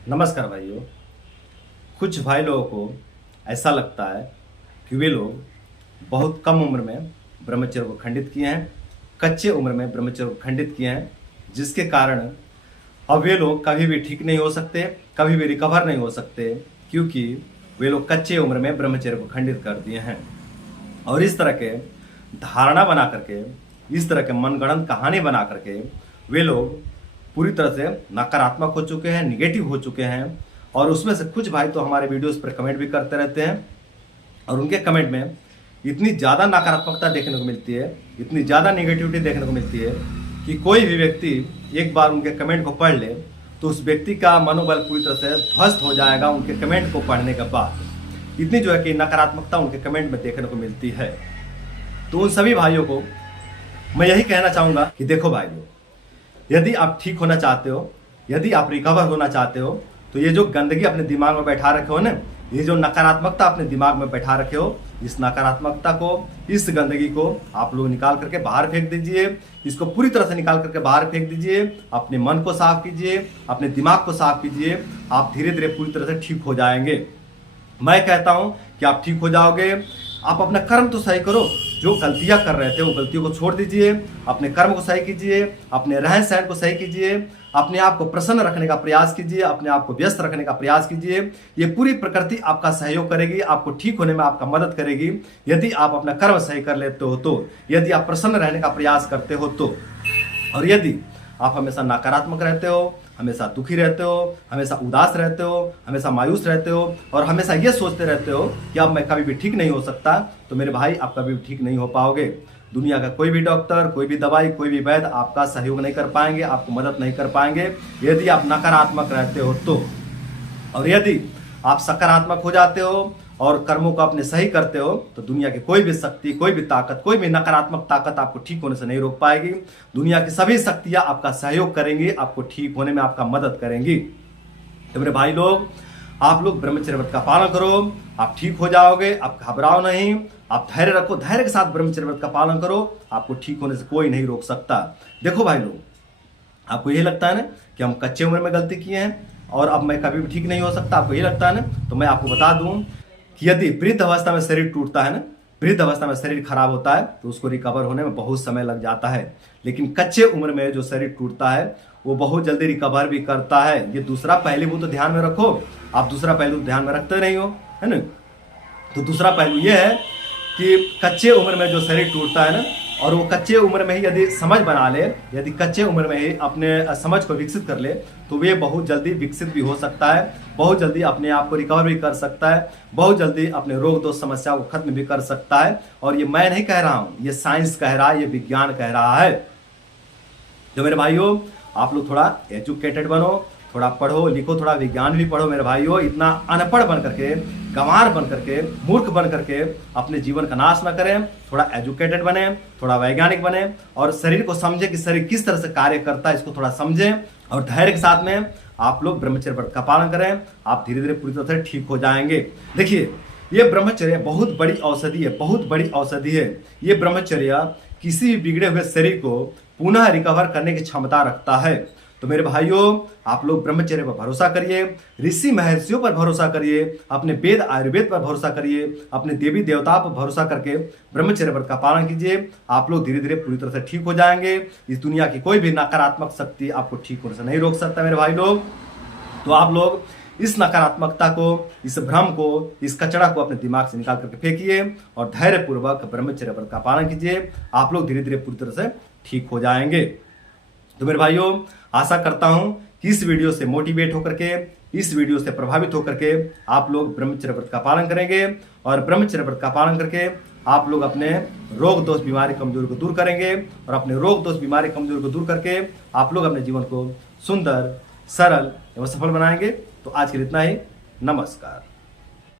नमस्कार भाइयों। कुछ भाई लोगों को ऐसा लगता है कि वे लोग बहुत कम उम्र में ब्रह्मचर्य को खंडित किए हैं, कच्चे उम्र में ब्रह्मचर्य को खंडित किए हैं, जिसके कारण अब वे लोग कभी भी ठीक नहीं हो सकते, कभी भी रिकवर नहीं हो सकते, क्योंकि वे लोग कच्चे उम्र में ब्रह्मचर्य को खंडित कर दिए हैं। और इस तरह के धारणा बना करके, इस तरह के मनगढ़ंत कहानी बना करके वे लोग पूरी तरह से नकारात्मक हो चुके हैं, निगेटिव हो चुके हैं। और उसमें से कुछ भाई तो हमारे वीडियोस पर कमेंट भी करते रहते हैं और उनके कमेंट में इतनी ज़्यादा नकारात्मकता देखने को मिलती है, इतनी ज़्यादा निगेटिविटी देखने को मिलती है कि कोई भी व्यक्ति एक बार उनके कमेंट को पढ़ ले तो उस व्यक्ति का मनोबल पूरी तरह से ध्वस्त हो जाएगा उनके कमेंट को पढ़ने के बाद। इतनी जो है कि नकारात्मकता उनके कमेंट में देखने को मिलती है। तो उन सभी भाइयों को मैं यही कहना चाहूँगा कि देखो भाइयों, यदि आप ठीक होना चाहते हो, यदि आप रिकवर होना चाहते हो, तो ये जो गंदगी अपने दिमाग में बैठा रखे हो ना, ये जो नकारात्मकता अपने दिमाग में बैठा रखे हो, इस नकारात्मकता को, इस गंदगी को आप लोग निकाल करके बाहर फेंक दीजिए। इसको पूरी तरह से निकाल करके बाहर फेंक दीजिए। अपने मन को साफ कीजिए, अपने दिमाग को साफ कीजिए। आप धीरे धीरे पूरी तरह से ठीक हो जाएंगे। मैं कहता हूं कि आप ठीक हो जाओगे। आप अपना कर्म तो सही करो, जो गलतियां कर रहे थे वो गलतियों को छोड़ दीजिए, अपने कर्म को सही कीजिए, अपने रहन सहन को सही कीजिए, अपने आप को प्रसन्न रखने का प्रयास कीजिए, अपने आप को व्यस्त रखने का प्रयास कीजिए। ये पूरी प्रकृति आपका सहयोग करेगी, आपको ठीक होने में आपका मदद करेगी, यदि आप अपना कर्म सही कर लेते हो तो, यदि आप प्रसन्न रहने का प्रयास करते हो तो। और यदि आप हमेशा नकारात्मक रहते हो, हमेशा दुखी रहते हो, हमेशा उदास रहते हो, हमेशा मायूस रहते हो और हमेशा ये सोचते रहते हो कि अब मैं कभी भी ठीक नहीं हो सकता, तो मेरे भाई आप कभी भी ठीक नहीं हो पाओगे। दुनिया का कोई भी डॉक्टर, कोई भी दवाई, कोई भी वैद्य आपका सहयोग नहीं कर पाएंगे, आपको मदद नहीं कर पाएंगे, यदि आप नकारात्मक रहते हो तो। और यदि आप सकारात्मक हो जाते हो और कर्मों को अपने सही करते हो, तो दुनिया की कोई भी शक्ति, कोई भी ताकत, कोई भी नकारात्मक ताकत आपको ठीक होने से नहीं रोक पाएगी। दुनिया की सभी शक्तियां आपका सहयोग करेंगी, आपको ठीक होने में आपका मदद करेंगी। तो मेरे भाई लोग, आप लोग ब्रह्मचर्य व्रत का पालन करो, आप ठीक हो जाओगे। आप घबराओ नहीं, आप धैर्य रखो, धैर्य के साथ ब्रह्मचर्य व्रत का पालन करो। आपको ठीक होने से कोई नहीं रोक सकता। देखो भाई लोग, आपको यही लगता है ना कि हम कच्चे उम्र में गलती किए हैं और अब मैं कभी भी ठीक नहीं हो सकता, आपको यही लगता है ना, तो मैं आपको बता दूं कि यदि वृद्ध अवस्था में शरीर टूटता है ना, वृद्ध अवस्था में शरीर खराब होता है, तो उसको रिकवर होने में बहुत समय लग जाता है। लेकिन कच्चे उम्र में जो शरीर टूटता है वो बहुत जल्दी रिकवर भी करता है। ये दूसरा पहलू तो ध्यान में रखो। आप दूसरा पहलू ध्यान में रखते नहीं हो, है ना। तो दूसरा पहलू ये है कि कच्चे उम्र में जो शरीर टूटता है ना, और वो कच्चे उम्र में ही यदि समझ बना ले, यदि कच्चे उम्र में ही अपने समझ को विकसित कर ले, तो वे बहुत जल्दी विकसित भी हो सकता है, बहुत जल्दी अपने आप को रिकवर भी कर सकता है, बहुत जल्दी अपने रोग दोष समस्या को खत्म भी कर सकता है। और ये मैं नहीं कह रहा हूँ, ये साइंस कह रहा है, ये विज्ञान कह रहा है। तो मेरे भाइयों, आप लोग थोड़ा एजुकेटेड बनो, थोड़ा पढ़ो लिखो, थोड़ा विज्ञान भी पढ़ो मेरे भाइयों। इतना अनपढ़ बन करके, गंवार बन करके, मूर्ख बन करके अपने जीवन का नाश न करें। थोड़ा एजुकेटेड बने, थोड़ा वैज्ञानिक बने और शरीर को समझे कि शरीर किस तरह से कार्य करता है, इसको थोड़ा समझें। और धैर्य के साथ में आप लोग ब्रह्मचर्य व्रत का पालन करें। आप धीरे धीरे पूरी तरह से ठीक हो जाएंगे। देखिए, ये ब्रह्मचर्य बहुत बड़ी औषधि है, बहुत बड़ी औषधि है। ये ब्रह्मचर्य किसी भी बिगड़े हुए शरीर को पुनः रिकवर करने की क्षमता रखता है। तो मेरे भाइयों, आप लोग ब्रह्मचर्य पर भरोसा करिए, ऋषि महर्षियों पर भरोसा करिए, अपने वेद आयुर्वेद पर भरोसा करिए, अपने देवी देवताओं पर भरोसा करके ब्रह्मचर्य व्रत का पालन कीजिए। आप लोग धीरे धीरे पूरी तरह से ठीक हो जाएंगे। इस दुनिया की कोई भी नकारात्मक शक्ति आपको ठीक होने से नहीं रोक सकता मेरे भाई लोग। तो आप लोग इस नकारात्मकता को, इस भ्रम को, इस कचरा को अपने दिमाग से निकाल करके फेंकिए और धैर्यपूर्वक ब्रह्मचर्य व्रत का पालन कीजिए। आप लोग धीरे धीरे पूरी तरह से ठीक हो जाएंगे। तो मेरे भाइयों, आशा करता हूं कि इस वीडियो से मोटिवेट होकर के, इस वीडियो से प्रभावित होकर के आप लोग ब्रह्मचर्य व्रत का पालन करेंगे और ब्रह्मचर्य व्रत का पालन करके आप लोग अपने रोग दोष बीमारी कमजोरी को दूर करेंगे और अपने रोग दोष बीमारी कमजोरी को दूर करके आप लोग अपने जीवन को सुंदर, सरल एवं सफल बनाएंगे। तो आज के लिए इतना ही। नमस्कार।